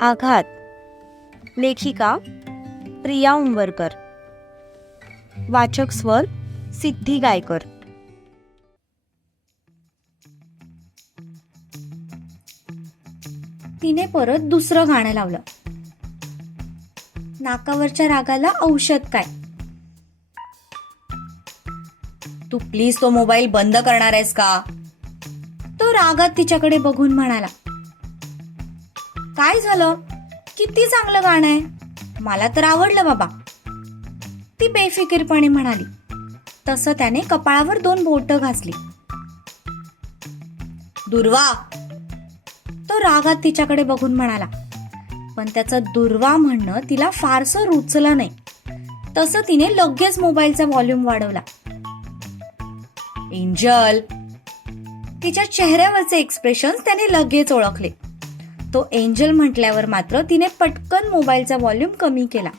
आघात. लेखिका प्रिया उंबरकर. वाचक स्वर सिद्धी गायकर. तिने परत दुसरं गाणं लावलं. नाकावरच्या रागाला औषध काय. तू प्लीज तो मोबाईल बंद करणार आहेस का. तो रागात तिच्याकडे बघून म्हणाला. काय झालं, किती चांगलं गाणं आहे, मला तर आवडलं बाबा. ती बेफिकीरपणे म्हणाली. तसं त्याने कपाळावर 2 बोटं घासली. दुर्वा, तो रागात तिच्याकडे बघून म्हणाला. पण त्याचं दुर्वा म्हणणं तिला फारसं रुचलं नाही. तसं तिने लगेच मोबाईलचा व्हॉल्यूम वाढवला. एंजल, तिच्या चेहऱ्यावरचे एक्सप्रेशन त्याने लगेच ओळखले. तो एंजल म्हटल्यावर मात्र तिने पटकन मोबाईलचा व्हॉल्यूम कमी केला.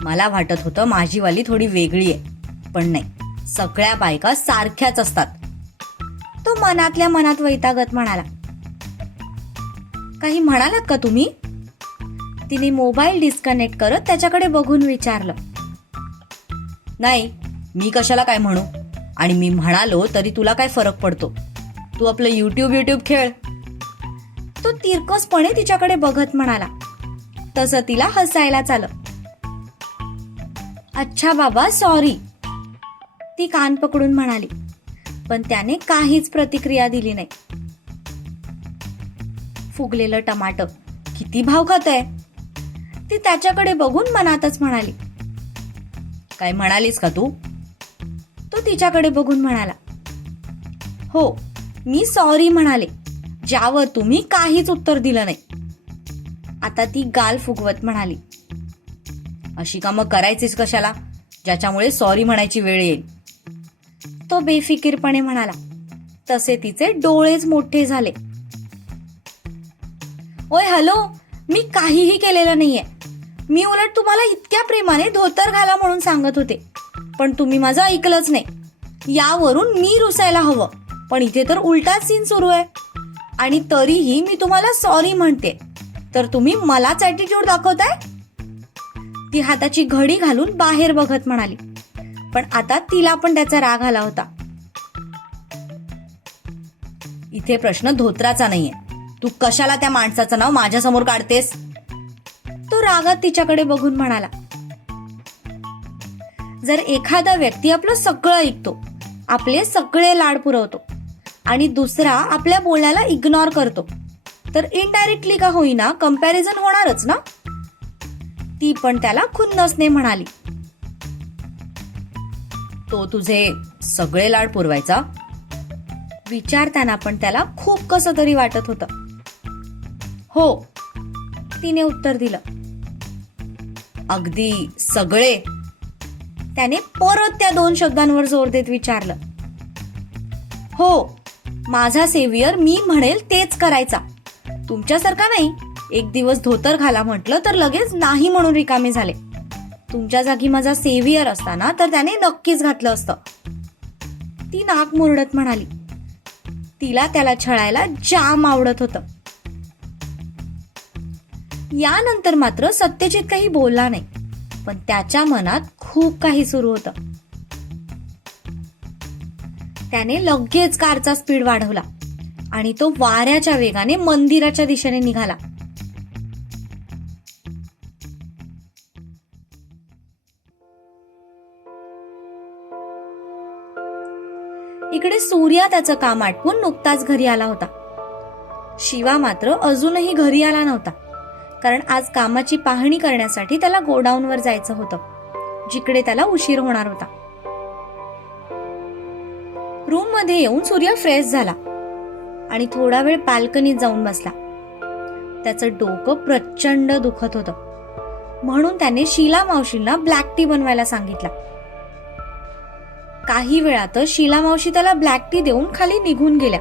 मला वाटत होतं माझी वाली थोडी वेगळी आहे, पण नाही, सगळ्या बायका सारख्याच असतात. तो मनातल्या मनात वैतागत म्हणाला. काही म्हणालात का तुम्ही. तिने मोबाईल डिस्कनेक्ट करत त्याच्याकडे बघून विचारलं. नाही, मी कशाला काय म्हणू, आणि मी म्हणालो तरी तुला काय फरक पडतो. तू आपलं युट्यूब खेळ. तो तिरकसपणे तिच्याकडे बघत म्हणाला. तसं तिला हसायलाच आलं. अच्छा बाबा, सॉरी, ती कान पकडून म्हणाली. पण त्याने काहीच प्रतिक्रिया दिली नाही. फुगलेलं टमाटर किती भाव खातंय, ती त्याच्याकडे बघून मनातच म्हणाली. काय म्हणालीस का तू. तो तिच्याकडे बघून म्हणाला. हो, मी सॉरी म्हणाले, ज्यावर तुम्ही काहीच उत्तर दिलं नाही. आता ती गाल फुगवत म्हणाली. अशी कामं करायचीच कशाला, ज्याच्यामुळे सॉरी म्हणायची वेळ येईल. तो बेफिकीरपणे म्हणाला. तसे तिचे डोळेच मोठे झाले. ओय हॅलो, मी काहीही केलेलं नाहीये. मी उलट तुम्हाला इतक्या प्रेमाने धोतर घाला म्हणून सांगत होते, पण तुम्ही माझं ऐकलंच नाही. यावरून मी रुसायला हवं, पण इथे तर उलटाच सीन सुरू आहे. आणि तरीही मी तुम्हाला सॉरी म्हणते, तर तुम्ही मलाच ॲटिट्यूड दाखवताय. ती हाताची घडी घालून बाहेर बघत म्हणाली. पण आता तिला पण त्याचा राग आला होता. इथे प्रश्न धोत्राचा नाहीये, तू कशाला त्या माणसाचं नाव माझ्यासमोर काढतेस. तो रागात तिच्याकडे बघून म्हणाला. जर एखादा व्यक्ती आपलं सगळं ऐकतो, आपले सगळे लाड पुरवतो, आणि दुसरा आपल्या बोलण्याला इग्नोर करतो, तर इनडायरेक्टली का होईना कंपॅरिझन होणारच ना. ती पण त्याला खुन्नसने म्हणाली. तो तुझे सगळे लाड पुरवायचा. विचारताना पण त्याला खूप कसं तरी वाटत होतं. हो, तिने उत्तर दिलं. अगदी सगळे. त्याने परत त्या 2 शब्दांवर जोर देत विचारलं. हो, माझा सेवियर मी म्हणेल तेच करायचा. तुमच्यासारखा नाही, एक दिवस धोतर घाला म्हटलं तर लगेच नाही म्हणून रिकामे झाले. तुमच्या जागी माझा सेवियर असताना तर त्याने नक्कीच घातलं असतं. ती नाक मुरडत म्हणाली. तिला त्याला छळायला जाम आवडत होतं. यानंतर मात्र सत्यजित काही बोलला नाही, पण त्याच्या मनात खूप काही सुरू होतं. त्याने लगेच कारचा स्पीड वाढवला आणि तो वाऱ्याच्या वेगाने मंदिराच्या दिशेने निघाला. इकडे सूर्या त्याचं काम आटपून नुकताच घरी आला होता. शिवा मात्र अजूनही घरी आला नव्हता, कारण आज कामाची पाहणी करण्यासाठी त्याला गोडाऊनवर जायचं होतं, जिकडे त्याला उशीर होणार होता. रूम मध्ये येऊन सूर्य फ्रेश झाला आणि थोडा वेळ बाल्कनीत जाऊन बसला. त्याचं डोकं प्रचंड दुखत होतं, म्हणून त्याने शीला मावशींना ब्लॅक टी बनवायला सांगितला. काही वेळातच शीला मावशी त्याला ब्लॅक टी देऊन खाली निघून गेल्या.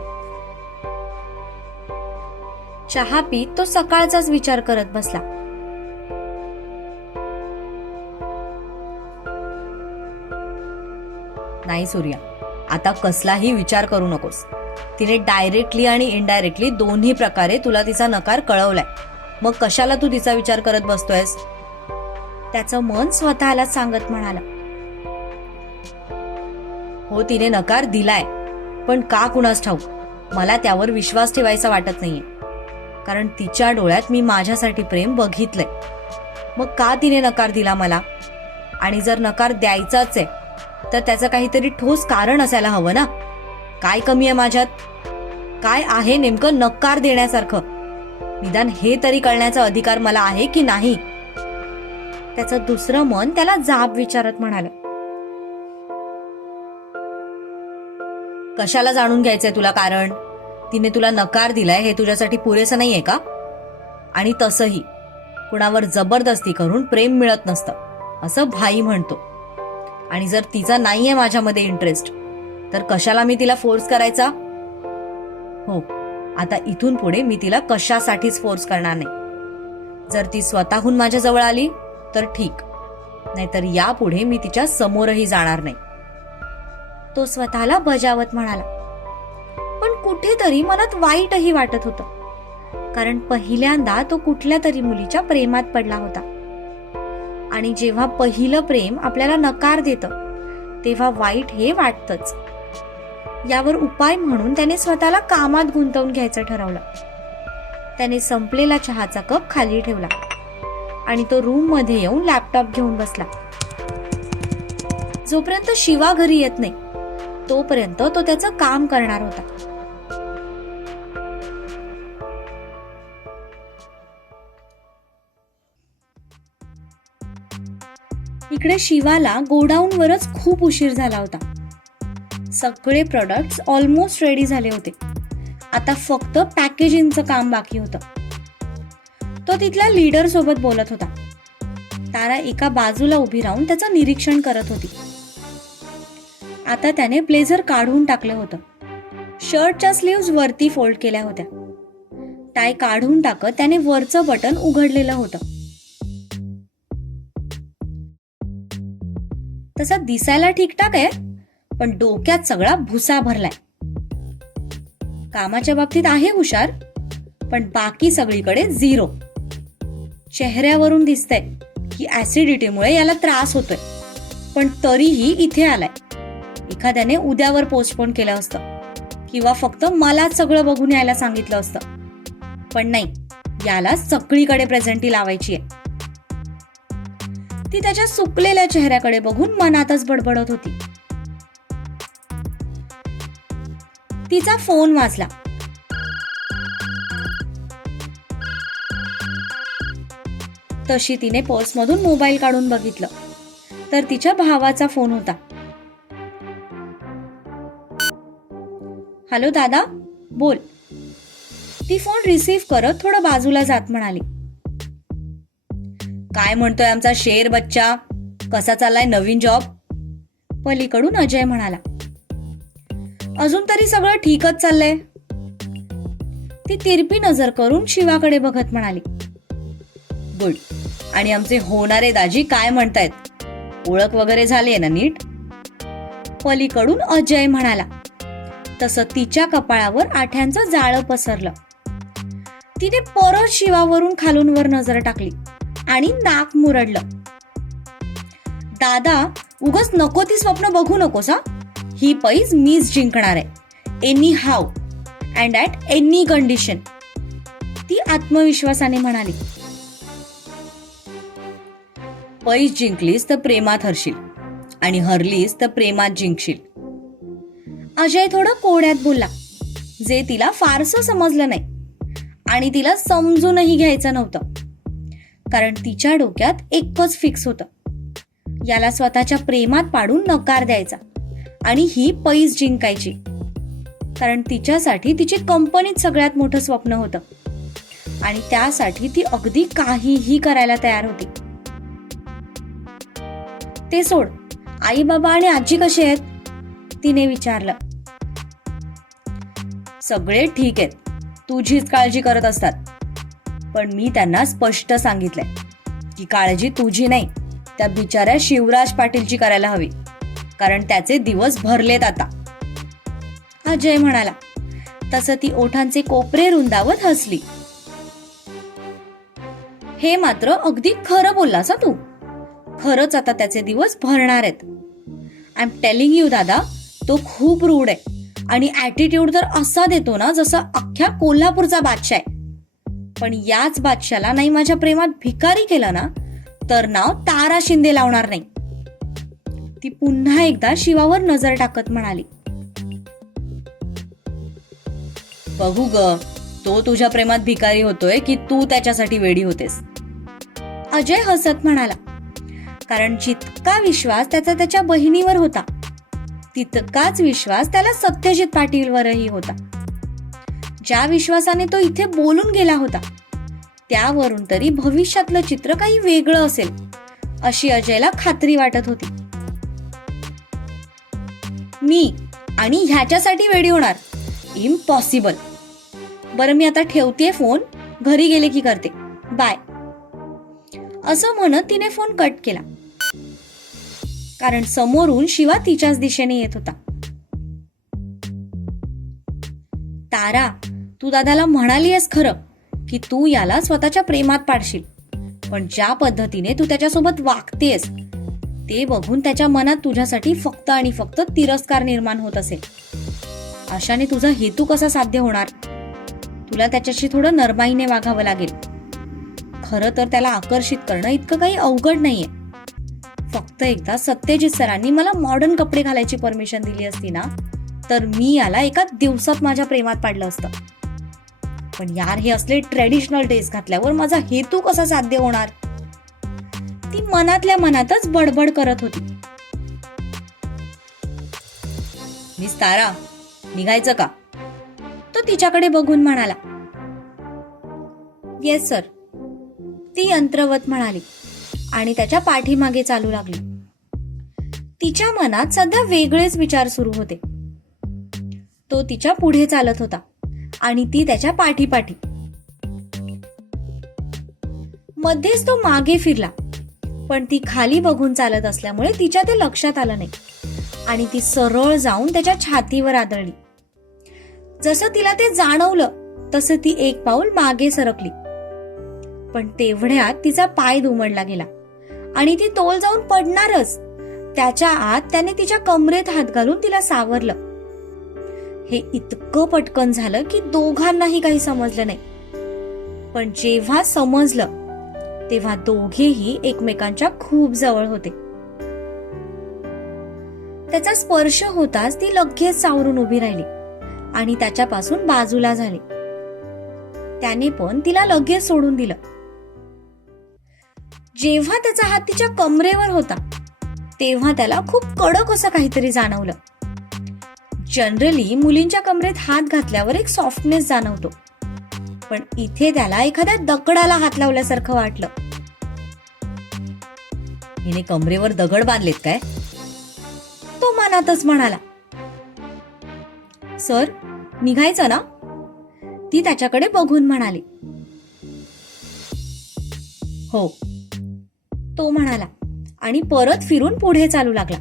चहा पीत तो सकाळचाच विचार करत बसला. नाही सूर्या, आता कसलाही विचार करू नकोस. तिने डायरेक्टली आणि इनडायरेक्टली दोन्ही प्रकारे तुला तिचा नकार कळवलाय. मग कशाला तू तिचा विचार करत बसतोयस? त्याचं मन स्वतःलाच सांगत म्हणाला. हो, तिने नकार दिलाय, पण का कुणास ठाऊक मला त्यावर विश्वास ठेवायचा वाटत नाहीये. कारण तिच्या डोळ्यात मी माझ्यासाठी प्रेम बघितलंय. मग का तिने नकार दिला मला? आणि जर नकार द्यायचाच आहे तर त्याचं काहीतरी ठोस कारण असायला हवं ना. काय कमी आहे माझ्यात? काय आहे नेमकं नकार देण्यासारखं? निदान हे तरी कळण्याचा अधिकार मला आहे की नाही? त्याचं दुसरं मन त्याला जाब विचारत म्हणालं. कशाला जाणून घ्यायचंय तुला कारण? तिने तुला नकार दिलाय हे तुझ्यासाठी पुरेसं नाहीये का? आणि तसंही कुणावर जबरदस्ती करून प्रेम मिळत नसतं असं भाई म्हणतो. आणि जर तिचा नाहीये माझ्यामध्ये इंटरेस्ट तर कशाला मी तिला फोर्स करायचा? हो, आता इथून पुढे मी तिला कशासाठीच फोर्स करणार नाही. जर ती स्वतःहून माझ्या जवळ आली तर ठीक, नाहीतर यापुढे मी तिच्या समोरही जाणार नाही. तो स्वतःला बजावत म्हणाला. पण कुठेतरी मनात वाईटही वाटत होतं. कारण पहिल्यांदा तो कुठल्या तरी मुलीच्या प्रेमात पडला होता. आणि जेव्हा पहिलं प्रेम आपल्याला नकार देतं तेव्हा वाईट हे वाटतंच. यावर उपाय म्हणून त्याने स्वतःला कामात गुंतवून घ्यायचं ठरवलं. त्याने संपलेला चहाचा कप खाली ठेवला आणि तो रूम मध्ये येऊन लॅपटॉप घेऊन बसला. जोपर्यंत शिवा घरी येत नाही तोपर्यंत तो त्याचं काम करणार होता. इकडे शिवाला गोडाऊनवरच खूप उशीर झाला होता. सगळे प्रोडक्ट्स ऑलमोस्ट रेडी झाले होते. आता फक्त पॅकेजिंगचं काम बाकी होतं. तो तिथल्या लीडर सोबत बोलत होता. तारा एका बाजूला उभी राहून त्याचं निरीक्षण करत होती. आता त्याने ब्लेझर काढून टाकलं होतं. शर्टच्या स्लीव्ज वरती फोल्ड केल्या होत्या. टाय काढून टाकत त्याने वरचं बटन उघडलेलं होतं. तसा दिसायला ठीकठाक आहे, पण डोक्यात सगळा भुसा भरलाय. कामाच्या बाबतीत आहे हुशार, पण बाकी सगळीकडे झिरो. चेहऱ्यावरून दिसतंय की ऍसिडिटीमुळे याला त्रास होतोय, पण तरीही इथे आलाय. एखाद्याने उद्यावर पोस्टपोन केलं असतं किंवा फक्त मलाच सगळं बघून यायला सांगितलं असतं. पण नाही, याला सगळीकडे प्रेझेंटी लावायची आहे. ती त्याच्या सुकलेल्या चेहऱ्याकडे बघून मनातच बडबडत होती. तिचा फोन वाजला. तशी तिने पर्समधून मोबाईल काढून बघितलं तर तिच्या भावाचा फोन होता. हॅलो दादा, बोल. ती फोन रिसीव्ह करत थोडं बाजूला जात म्हणाली. काय म्हणतोय आमचा शेर बच्चा? कसा चाललाय नवीन जॉब? पलीकडून अजय म्हणाला. अजून तरी सगळं ठीकच चाललंय. ती तिरपी नजर करून शिवाकडे बघत म्हणाली. गुड. आणि आमचे होणारे दाजी काय म्हणतायत? ओळख वगैरे झालीये ना नीट? पलीकडून अजय म्हणाला. तसं तिच्या कपाळावर आठ्यांचं जाळं पसरलं. तिने परत शिवावरून खालून वर नजर टाकली आणि नाक मुरडलं. दादा, उगाच नको ती स्वप्न बघू नकोस हा. ही पैज मीच जिंकणार आहे, anyhow and at any condition, ती आत्मविश्वासाने म्हणाली. पैज जिंकलीस तर प्रेमात हरशील आणि हरलीस तर प्रेमात जिंकशील. अजय थोडं कोड्यात बोलला, जे तिला फारसं समजलं नाही आणि तिला समजूनही घ्यायचं नव्हतं. कारण तिच्या डोक्यात एकच फिक्स होतं, याला स्वतःच्या प्रेमात पाडून नकार द्यायचा आणि ही पैज जिंकायची. कारण तिच्यासाठी तिची कंपनीत सगळ्यात मोठं स्वप्न होतं आणि त्यासाठी ती अगदी काहीही करायला तयार होती. ते सोड, आई बाबा आणि आजी कसे आहेत? तिने विचारलं. सगळे ठीक आहेत, तुझीच काळजी करत असतात. पण मी त्यांना स्पष्ट सांगितलंय की काळजी तुझी नाही, त्या बिचाऱ्या शिवराज पाटीलची करायला हवी, कारण त्याचे दिवस भरलेत आता. अजय म्हणाला. तसं ती ओठांचे कोपरे रुंदावत हसली. हे मात्र अगदी खरं बोललास तू. खरंच आता त्याचे दिवस भरणार आहेत. आय एम टेलिंग यू दादा, तो खूप रूढ आहे आणि ऍटिट्यूड तर असा देतो ना जसं अख्ख्या कोल्हापूरचा बादशाह आहे. पण याच बादशाला नाही माझ्या प्रेमात भिकारी केलं ना तर नाव तारा शिंदे लावणार नाही. ती पुन्हा एकदा शिवावर नजर टाकत म्हणाली. बघू ग, तो तुझ्या प्रेमात भिकारी होतोय की तू त्याच्यासाठी वेडी होतेस. अजय हसत म्हणाला. कारण जितका विश्वास त्याच्या बहिणीवर होता तितकाच विश्वास त्याला सत्यजित पाटीलवरही होता. ज्या विश्वासाने तो इथे बोलून गेला होता त्यावरून तरी भविष्यातलं चित्र काही वेगळं असेल अशी अजयला खात्री वाटत होती. मी आणि ह्याच्यासाठी वेडी होणार? इम्पॉसिबल. बरं, मी आता ठेवतेय फोन, घरी गेले की करते, बाय. असं म्हणत तिने फोन कट केला. कारण समोरून शिवा तिच्याच दिशेने येत होता. तारा, तू दादाला म्हणाली आहेस खरं की तू याला स्वतःच्या प्रेमात पाडशील, पण ज्या पद्धतीने तू त्याच्यासोबत वागतेस ते बघून त्याच्या मनात तुझ्यासाठी फक्त आणि फक्त तिरस्कार निर्माण होत असेल. अशाने तुझा हेतू कसा साध्य होणार? तुला त्याच्याशी थोडं नरमाईने वागावं लागेल. खरं तर त्याला आकर्षित करणं इतकं काही अवघड नाहीये. फक्त एकदा सत्यजित सरांनी मला मॉडर्न कपडे घालायची परमिशन दिली असती ना तर मी याला एका दिवसात माझ्या प्रेमात पाडलं असतं. पण यार, हे असले ट्रेडिशनल ड्रेस घातल्यावर माझा हेतू कसा साध्य होणार? ती मनातल्या मनातच बडबड करत होती. मिस तारा, निघायचं का? तो तिच्याकडे बघून म्हणाला. येस सर, ती यंत्रवत म्हणाली आणि त्याच्या पाठीमागे चालू लागली. तिच्या मनात सध्या वेगळेच विचार सुरू होते. तो तिच्या पुढे चालत होता आणि ती त्याच्या पाठीपाठी. मध्येच तो मागे फिरला, पण ती खाली बघून चालत असल्यामुळे तिच्या ते लक्षात आलं नाही आणि ती सरळ जाऊन त्याच्या छातीवर आदळली. जसं तिला ते जाणवलं तसं ती एक पाऊल मागे सरकली. पण तेवढ्यात तिचा पाय दुमडला गेला आणि ती तोल जाऊन पडणारच. त्याच्या आत त्याने तिच्या कमरेत हात घालून तिला सावरलं. हे इतकं पटकन झालं की दोघांनाही काही समजलं नाही. पण जेव्हा समजलं तेव्हा दोघेही एकमेकांच्या खूप जवळ होते. त्याचा स्पर्श होताच ती लगेच सावरून उभी राहिली आणि त्याच्यापासून बाजूला झाली. त्याने पण तिला लगेच सोडून दिलं. जेव्हा त्याचा हात तिच्या कमरेवर होता तेव्हा त्याला खूप कडक असं काहीतरी जाणवलं. जनरली मुलींच्या कमरेत हात घातल्यावर एक सॉफ्टनेस जाणवतो, पण इथे त्याला एखाद्या दगडाला हात लावल्यासारखं वाटलं. हिने कमरेवर दगड बांधलेत काय? तो मनातच म्हणाला. सर, निघायचं ना? ती त्याच्याकडे बघून म्हणाली. हो, तो म्हणाला आणि परत फिरून पुढे चालू लागला.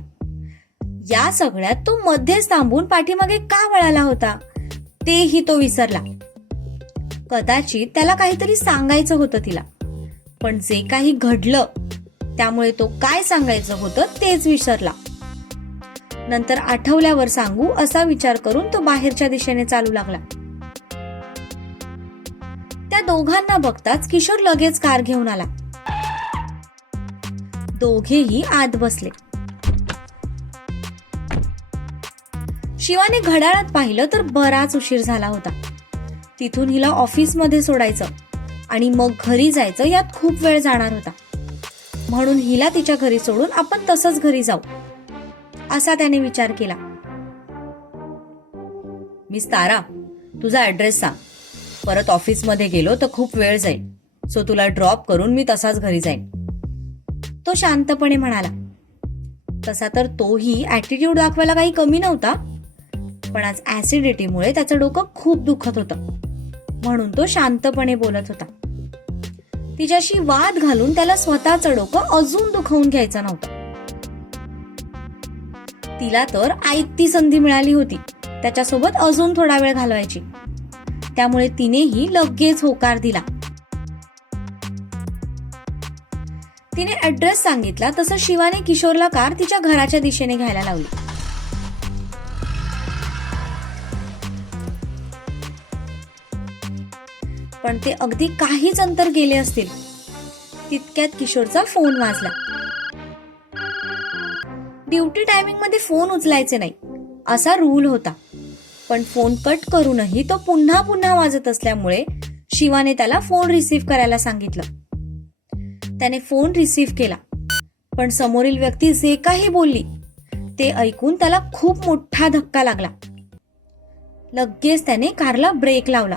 या सगळ्यात तो मध्येच थांबून पाठीमागे का वळाला होता तेही तो विसरला. कदाचित त्याला काहीतरी सांगायचं होतं तिला, पण जे काही घडलं त्यामुळे तो काय सांगायचं होतं तेच विसरला. नंतर आठवल्यावर सांगू असा विचार करून तो बाहेरच्या दिशेने चालू लागला. त्या दोघांना बघताच किशोर लगेच कार घेऊन आला. दोघेही आत बसले. शिवाने घड्याळात पाहिलं तर बराच उशीर झाला होता. तिथून हिला ऑफिसमध्ये सोडायचं आणि मग घरी जायचं यात खूप वेळ जाणार होता. म्हणून हिला तिच्या घरी सोडून आपण तसंच घरी जाऊ असा त्याने विचार केला. मिस तारा, तुझा ऍड्रेस सांग. परत ऑफिसमध्ये गेलो तर खूप वेळ जाईल, सो तुला ड्रॉप करून मी तसाच घरी जाईन. तो शांतपणे म्हणाला. तसा तर तोही ऍटिट्यूड दाखवायला काही कमी नव्हता, पण आज ऍसिडिटीमुळे त्याचं डोकं खूप दुखत होतं म्हणून तो शांतपणे बोलत होता. तिच्याशी वाद घालून त्याला स्वतःचं डोकं अजून दुखवून घ्यायचं नव्हतं. तिला तर आयती संधी मिळाली होती त्याच्यासोबत अजून थोडा वेळ घालवायची. त्यामुळे तिनेही लगेच होकार दिला. तिने ऍड्रेस सांगितला तसं शिवाने किशोरला कार तिच्या घराच्या दिशेने घ्यायला लावली. पण ते अगदी काहीच अंतर गेले असतील तितक्यात किशोरचा फोन वाजला. ड्युटी टायमिंग मध्ये फोन उचलायचे नाही असा रूल होता, पण फोन कट करूनही तो पुन्हा पुन्हा वाजत असल्यामुळे शिवाने त्याला फोन रिसीव्ह करायला सांगितलं. त्याने फोन रिसीव्ह केला, पण समोरील व्यक्ती जे काही बोलली ते ऐकून त्याला खूप मोठा धक्का लागला. लगेच त्याने कारला ब्रेक लावला.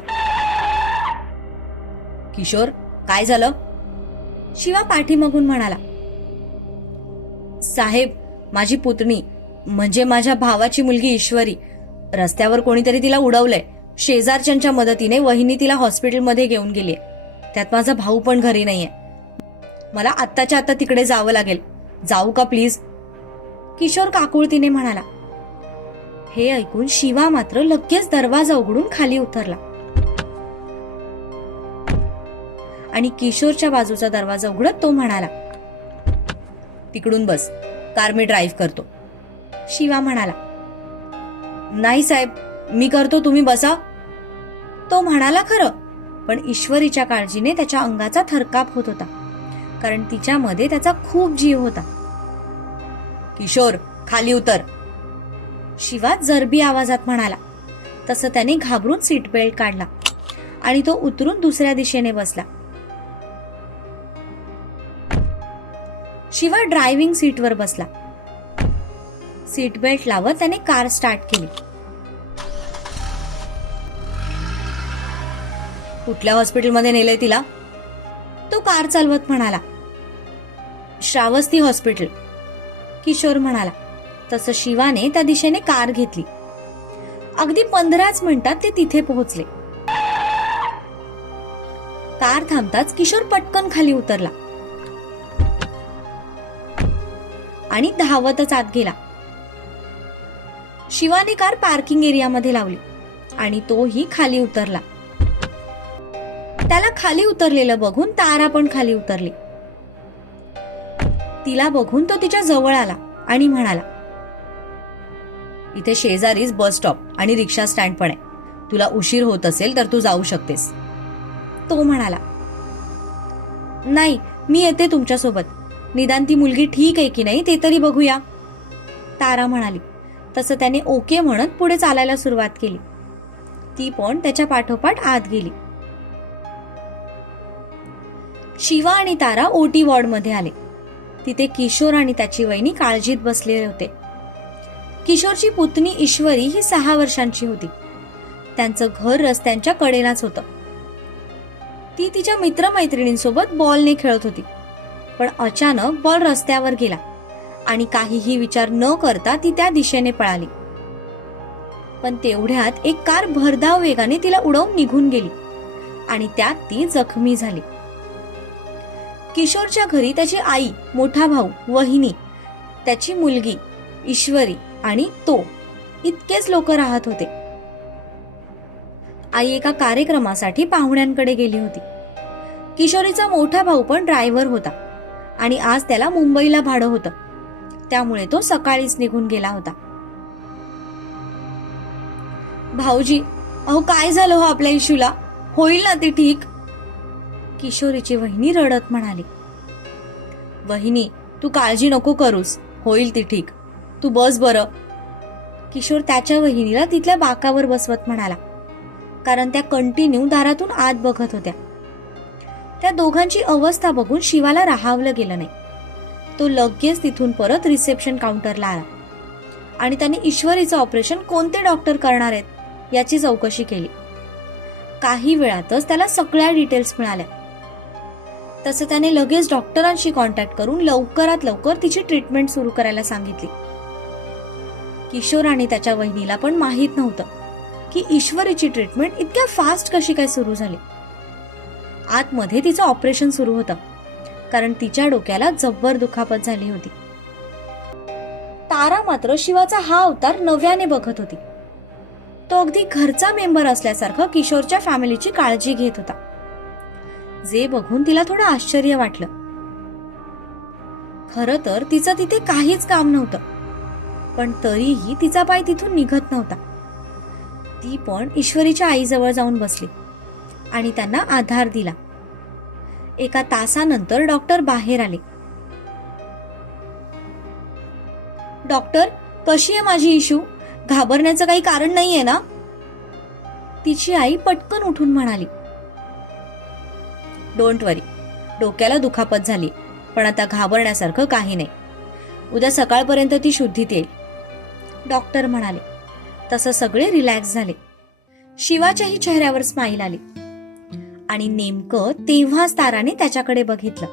किशोर, काय झालं? शिवा पाठीमागून म्हणाला. साहेब, माझी पुतणी म्हणजे माझ्या भावाची मुलगी ईश्वरी, रस्त्यावर कोणीतरी तिला उडवलंय. शेजारच्यांच्या मदतीने वहिनी तिला हॉस्पिटलमध्ये घेऊन गेलीय. त्यात माझा भाऊ पण घरी नाहीये. मला आत्ताच्या आत्ता तिकडे जावं लागेल. जाऊ का प्लीज? किशोर काकुळतीने म्हणाला. हे ऐकून शिवा मात्र लगेच दरवाजा उघडून खाली उतरला आणि किशोरच्या बाजूचा दरवाजा उघडत तो म्हणाला, तिकडून बस, कार मी ड्राईव्ह करतो. शिवा म्हणाला, नाही साहेब, मी करतो, तुम्ही बसा. तो म्हणाला खरं, पण ईश्वरीच्या काळजीने त्याच्या अंगाचा थरकाप होत होता, कारण तिच्यामध्ये त्याचा खूप जीव होता. किशोर, खाली उतर, शिवा जरबी आवाजात म्हणाला. तसं त्याने घाबरून सीट बेल्ट काढला आणि तो उतरून दुसऱ्या दिशेने बसला. शिवा ड्रायव्हिंग सीटवर बसला. सीट बेल्ट लावत त्याने कार स्टार्ट केली. कुठल्या हॉस्पिटलमध्ये नेलंय तिला? तो कार चालवत म्हणाला. श्रावस्ती हॉस्पिटल, किशोर म्हणाला. तसं शिवाने त्या दिशेने कार घेतली. अगदी 15 मिनिटात ते तिथे पोहोचले. कार थांबताच किशोर पटकन खाली उतरला आणि धावतच आत गेला. शिवाने कार पार्किंग एरियामध्ये लावली आणि तोही खाली उतरला. त्याला खाली उतरलेलं बघून तारा पण खाली उतरली. तिला बघून तो तिच्या जवळ आला आणि म्हणाला, इथे शेजारीच बस स्टॉप आणि रिक्षा स्टँड पण आहे. तुला उशीर होत असेल तर तू जाऊ शकतेस. तो म्हणाला, नाही, मी येते तुमच्यासोबत. निदान ती मुलगी ठीक आहे की नाही ते तरी बघूया. तारा म्हणाली. तसं त्याने ओके म्हणत पुढे चालायला सुरुवात केली. ती पण त्याच्या पाठोपाठ आत गेली. शिवा आणि तारा ओटी वॉर्डमध्ये आले. तिथे किशोर आणि त्याची वहिनी काळजीत बसलेले होते. किशोरची पुतणी ईश्वरी ही 6 वर्षांची होती. त्यांचं घर रस्त्यांच्या कडेलाच होतं. ती तिच्या मित्रमैत्रिणींसोबत बॉलने खेळत होती, पण अचानक बॉल रस्त्यावर गेला आणि काहीही विचार न करता ती त्या दिशेने पळाली. पण तेवढ्यात एक कार भरधाव वेगाने तिला उडवून निघून गेली आणि त्यात ती जखमी झाली. किशोरच्या घरी त्याची आई, मोठा भाऊ, वहिनी, त्याची मुलगी ईश्वरी आणि तो इतकेच लोक राहत होते. आई एका कार्यक्रमासाठी पाहुण्यांकडे गेली होती. किशोरीचा मोठा भाऊ पण ड्रायव्हर होता आणि आज त्याला मुंबईला भाडं होतं, त्यामुळे तो सकाळीच निघून गेला होता. भाऊजी, अहो काय झालं हो आपल्या इशूला? होईल ना ती ठीक? किशोरीची वहिनी रडत म्हणाली. वहिनी, तू काळजी नको करूस, होईल ती ठीक, तू बस बरं. किशोर त्याच्या वहिनीला तिथल्या बाकावर बसवत म्हणाला, कारण त्या कंटिन्यू दारातून आत बघत होत्या. त्या दोघांची अवस्था बघून शिवाला राहावलं गेलं नाही. तो लगेच तिथून परत रिसेप्शन काउंटरला आला आणि त्याने ईश्वरीचं ऑपरेशन कोणते डॉक्टर करणार आहेत याची चौकशी केली. काही वेळातच त्याला सगळ्या डिटेल्स मिळाल्या. तसं त्याने लगेच डॉक्टरांशी कॉन्टॅक्ट करून लवकरात लवकर तिची ट्रीटमेंट सुरू करायला सांगितली. किशोर आणि त्याच्या वहिनीला पण माहीत नव्हतं की ईश्वरीची ट्रीटमेंट इतक्या फास्ट कशी काय सुरू झाली. आतमध्ये तिचं ऑपरेशन सुरू होतं, कारण तिच्या डोक्याला जब्बर दुखापत झाली होती. तारा मात्र शिवाचा हा अवतार नव्याने बघत होती. तो अगदी घरचा मेंबर असल्यासारखं किशोरच्या फॅमिलीची काळजी घेत होता, जे बघून तिला थोडं आश्चर्य वाटलं. खरं तर तिचं तिथे काहीच काम नव्हतं, पण तरीही तिचा पाय तिथून निघत नव्हता. ती पण ईश्वरीच्या आईजवळ जाऊन बसली आणि त्यांना आधार दिला. एका तासानंतर डॉक्टर बाहेर आले. डॉक्टर, कशी आहे माझी इशू? घाबरण्याचं काही कारण नाहीये ना? तिची आई पटकन उठून म्हणाली. डोंट वरी, डोक्याला दुखापत झाली, पण आता घाबरण्यासारखं काही नाही. उद्या सकाळपर्यंत ती शुद्धीत येईल, डॉक्टर म्हणाले. तसं सगळे रिलॅक्स झाले. शिवाच्याही चेहऱ्यावर स्माईल आली आणि नेमकं तेव्हाच ताराने त्याच्याकडे बघितलं.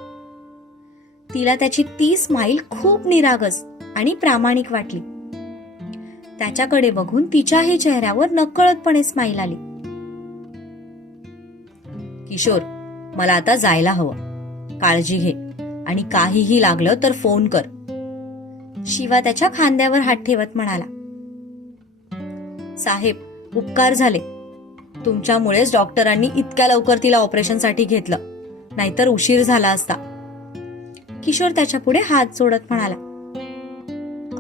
तिला त्याची ती स्माईल खूप निरागस आणि प्रामाणिक वाटली. त्याच्याकडे बघून तिच्याही चेहऱ्यावर नकळतपणे स्माईल आली. किशोर, मला आता जायला हवं. काळजी घे आणि काहीही लागलं तर फोन कर, शिवा त्याच्या खांद्यावर हात ठेवत म्हणाला. साहेब, उपकार झाले. तुमच्यामुळेच डॉक्टरांनी इतक्या लवकर तिला ऑपरेशनसाठी घेतलं, नाहीतर उशीर झाला असता. किशोर त्याच्या पुढे हात जोडत म्हणाला.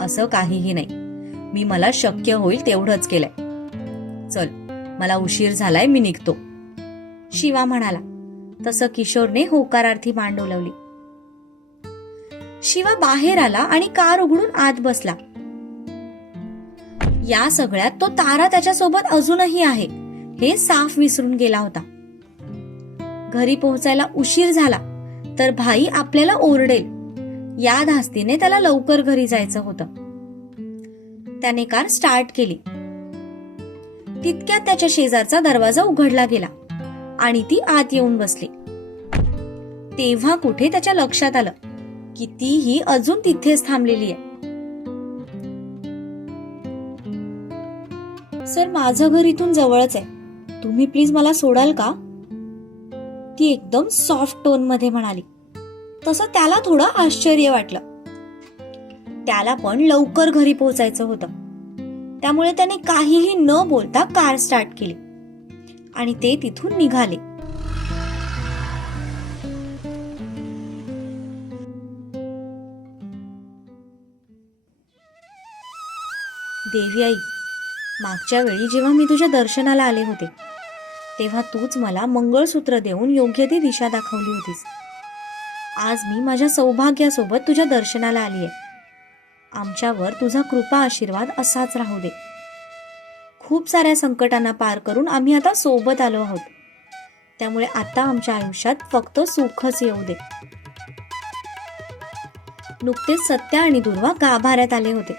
असं काहीही नाही, मी मला शक्य होईल तेवढंच केलंय. चल, मला उशीर झालाय, मी निघतो, शिवा म्हणाला. तसं किशोरने होकारार्थी मान डोलवली. शिवा बाहेर आला आणि कार उघडून आत बसला. या सगळ्यात तो तारा त्याच्यासोबत अजूनही आहे हे साफ विसरून गेला होता. घरी पोहोचायला उशीर झाला तर भाई आपल्याला ओरडेल, या धास्तीने त्याला लवकर घरी जायचं होतं. त्याने कार स्टार्ट केली. तितक्यात त्याच्या शेजारचा दरवाजा उघडला गेला आणि ती आत येऊन बसली. तेव्हा कुठे त्याच्या लक्षात आलं की तीही अजून तिथेच थांबलेली आहे. सर, माझं घर इथून जवळच आहे, तुम्ही प्लीज मला सोडाल का? ती एकदम सॉफ्ट टोन मध्ये म्हणाली. तसं त्याला थोडं आश्चर्य वाटलं. त्याला पण लवकर घरी पोहोचायचं होतं, त्यामुळे त्याने काहीही न बोलता कार स्टार्ट केली आणि ते तिथून निघाले. देवी आई, मागच्या वेळी जेव्हा मी तुझ्या दर्शनाला आले होते तेव्हा तूच मला मंगळसूत्र देऊन योग्य ती दिशा दाखवली होतीस. आज मी माझ्या सौभाग्यासोबत तुझ्या दर्शनाला आली आहे. आमच्यावर तुझा कृपा आशीर्वाद असाच राहू दे. खूप साऱ्या संकटांना पार करून आम्ही आता सोबत आलो आहोत, त्यामुळे आता आमच्या आयुष्यात फक्त सुखच येऊ दे. नुकतेच सत्या आणि दुर्वा गाभाऱ्यात आले होते.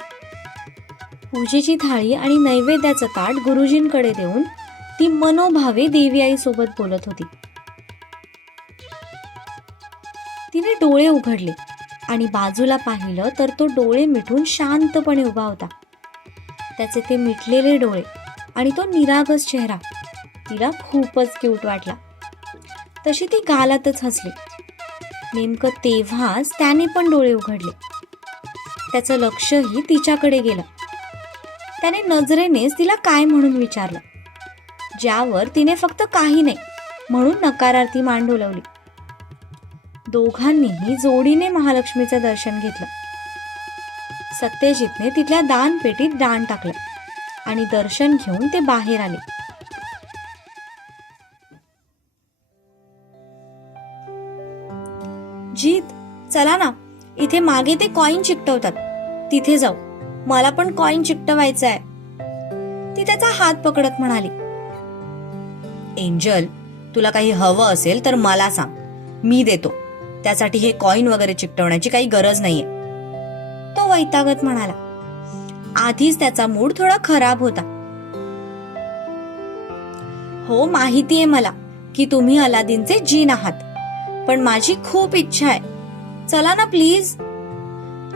पूजेची थाळी आणि नैवेद्याचं ताट गुरुजींकडे देऊन ती मनोभावे देवी आई सोबत बोलत होती. तिने डोळे उघडले आणि बाजूला पाहिलं तर तो डोळे मिटून शांतपणे उभा होता. त्याचे ते मिटलेले डोळे आणि तो निरागस चेहरा तिला खूपच क्यूट वाटला. तशी ती गालातच हसली. नेमकं तेव्हाच त्याने पण डोळे उघडले. त्याचं लक्षही तिच्याकडे गेलं. त्याने नजरेनेच तिला काय म्हणून विचारलं, ज्यावर तिने फक्त काही नाही म्हणून नकारार्थी मान डोलवली. दोघांनीही जोडीने महालक्ष्मीचं दर्शन घेतलं. सत्यजितने तिथल्या दानपेटीत दान टाकलं आणि दर्शन घेऊन ते बाहेर आले. जीत, चला ना, इथे मागे ते कॉइन चिकटवतात, तिथे जाऊ, मला पण कॉइन चिकटवायचा आहे, ती त्याचा हात पकडत म्हणाली. एंजल, तुला काही हवं असेल तर मला सांग, मी देतो. त्यासाठी हे कॉइन वगैरे चिकटवण्याची काही गरज नाहीये, तो वैतागत म्हणाला. आधीच त्याचा मूड थोडा खराब होता. हो, माहितीये मला की तुम्ही अलादीनचे जीन आहात, पण माझी खूप इच्छा आहे, चला ना प्लीज,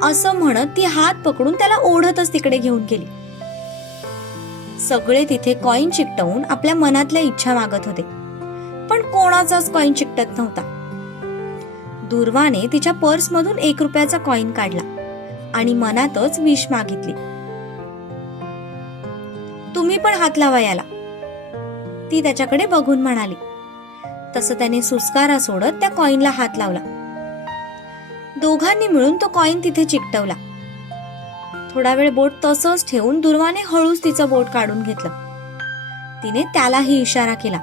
असं म्हणत ती हात पकडून त्याला ओढतच तिकडे घेऊन गेली. सगळे तिथे कॉइन चिकटवून आपल्या मनातल्या इच्छा मागत होते, पण कोणाचाच कॉइन चिकटत नव्हता. दुर्वाने तिच्या पर्समधून 1 रुपयाचा कॉइन काढला आणि मनातच विश मागितली. तुम्ही पण हात लावा याला, ती त्याच्याकडे बघून म्हणाली. तसं त्याने सुस्कारा सोडत त्या कॉईनला हात लावला. दोघांनी मिळून तो कॉईन तिथे चिकटवला. थोडा वेळ बोट तसंच ठेवून दुर्वाने हळूच तिचं बोट काढून घेतलं. तिने त्यालाही इशारा केला.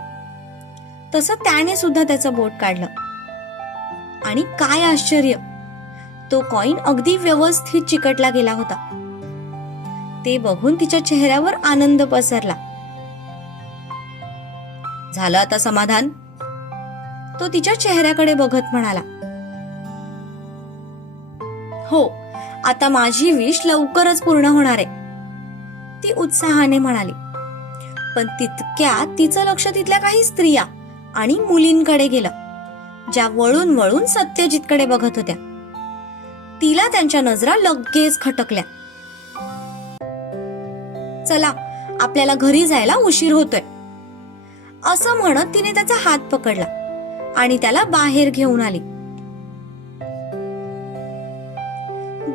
तसं त्याने सुद्धा त्याचं बोट काढलं. आणि काय आश्चर्य, तो कॉईन अगदी व्यवस्थित चिकटला गेला होता. ते बघून तिच्या चेहऱ्यावर आनंद पसरला. झालं आता समाधान, तो तिच्या चेहऱ्याकडे बघत म्हणाला. हो, आता माझी विश लवकरच पूर्ण होणार आहे, ती उत्साहाने म्हणाली. पण तितक्यात तिचं लक्ष तिथल्या काही स्त्रिया आणि मुलींकडे गेलं, ज्या वळून वळून सत्यजितकडे बघत होत्या. तिला त्यांच्या नजरा लगेच खटकल्या. चला, आपल्याला घरी जायला उशीर होतोय, असं म्हणत तिने त्याचा हात पकडला आणि त्याला बाहेर घेऊन आली.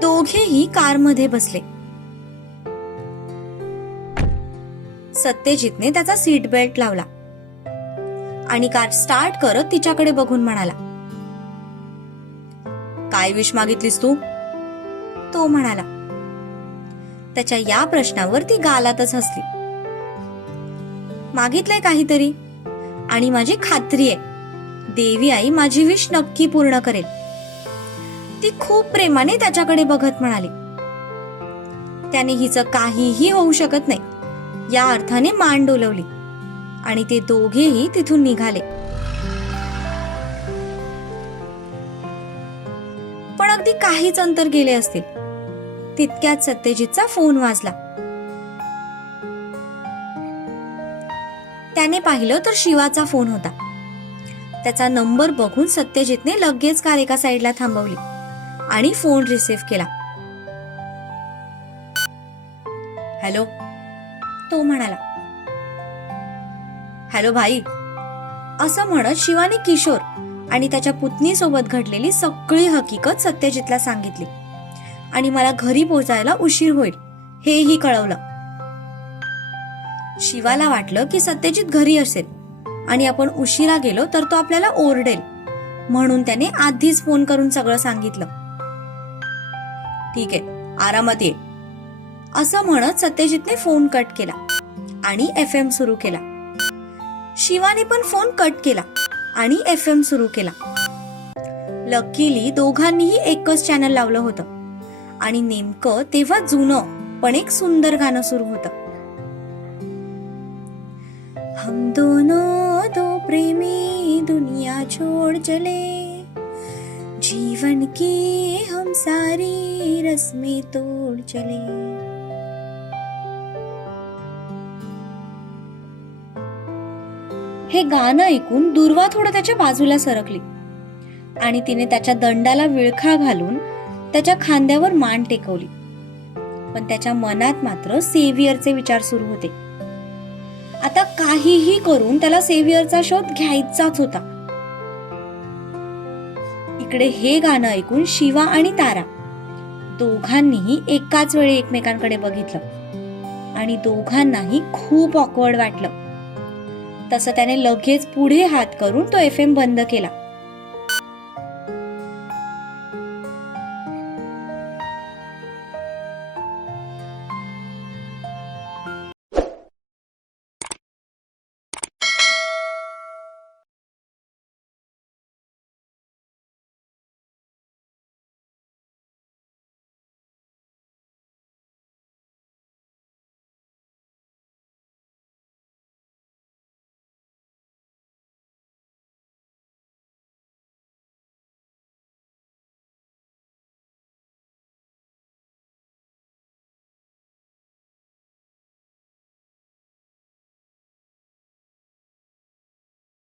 दोघेही कारमध्ये बसले. सत्यजितने त्याचा सीट बेल्ट लावला आणि कार स्टार्ट करत तिच्याकडे बघून म्हणाला. काय विश मागितलीस तू? तो म्हणाला. त्याच्या या प्रश्नावर ती गालातच हसली. मागितलंय काहीतरी, आणि माझी खात्री आहे देवी आई माझी विश नक्की पूर्ण करेल, ती खूप प्रेमाने त्याच्याकडे बघत म्हणाली. त्याने हिचं काहीही होऊ शकत नाही या अर्थाने मान डोलवली आणि ते दोघेही तिथून निघाले. पण अगदी काहीच अंतर गेले असतील तितक्यात सत्यजितचा फोन वाजला. त्याने पाहिलं तर शिवाचा फोन होता. त्याचा नंबर बघून सत्यजितने लगेच कार एका साईडला थांबवली आणि फोन रिसीव्ह केला. हॅलो, तो म्हणाला. हॅलो भाई, असं म्हणत शिवाने किशोर आणि त्याच्या पुतणी सोबत घडलेली सगळी हकीकत सत्यजितला सांगितली आणि मला घरी पोहोचायला उशीर होईल हेही कळवलं. शिवाला वाटलं की सत्यजित घरी असेल आणि आपण उशिरा गेलो तर तो आपल्याला ओरडेल, म्हणून त्याने आधीच फोन करून सगळं सांगितलं. ठीक आहे, आरामात ये, असं म्हणत सत्यजितने फोन कट केला आणि FM सुरू केला. शिवाने पण फोन कट केला आणि FM सुरू केला. लकीली दोघांनीही एकच चॅनल लावलं होतं आणि नेमकं तेव्हा जुनं पण एक सुंदर गाणं सुरू होतं. हम दोनों दो प्रेमी दुनिया छोड़ चले, जीवन की हम सारी रस्में तोड़ चले. हे गाणं ऐकून दुर्वा थोडं त्याच्या बाजूला सरकली आणि तिने त्याच्या दंडाला विळखा घालून त्याच्या खांद्यावर मान टेकवली. पण त्याच्या मनात मात्र सेव्हियरचे विचार सुरू होते. आता काहीही करून त्याला सेव्हियरचा शोध घ्यायचाच होता. इकडे हे गाणं ऐकून शिवा आणि तारा दोघांनीही एकाच वेळी एकमेकांकडे बघितलं आणि दोघांनाही खूप ऑकवर्ड वाटलं. तसं त्याने लगेच पुढे हात करून तो FM बंद केला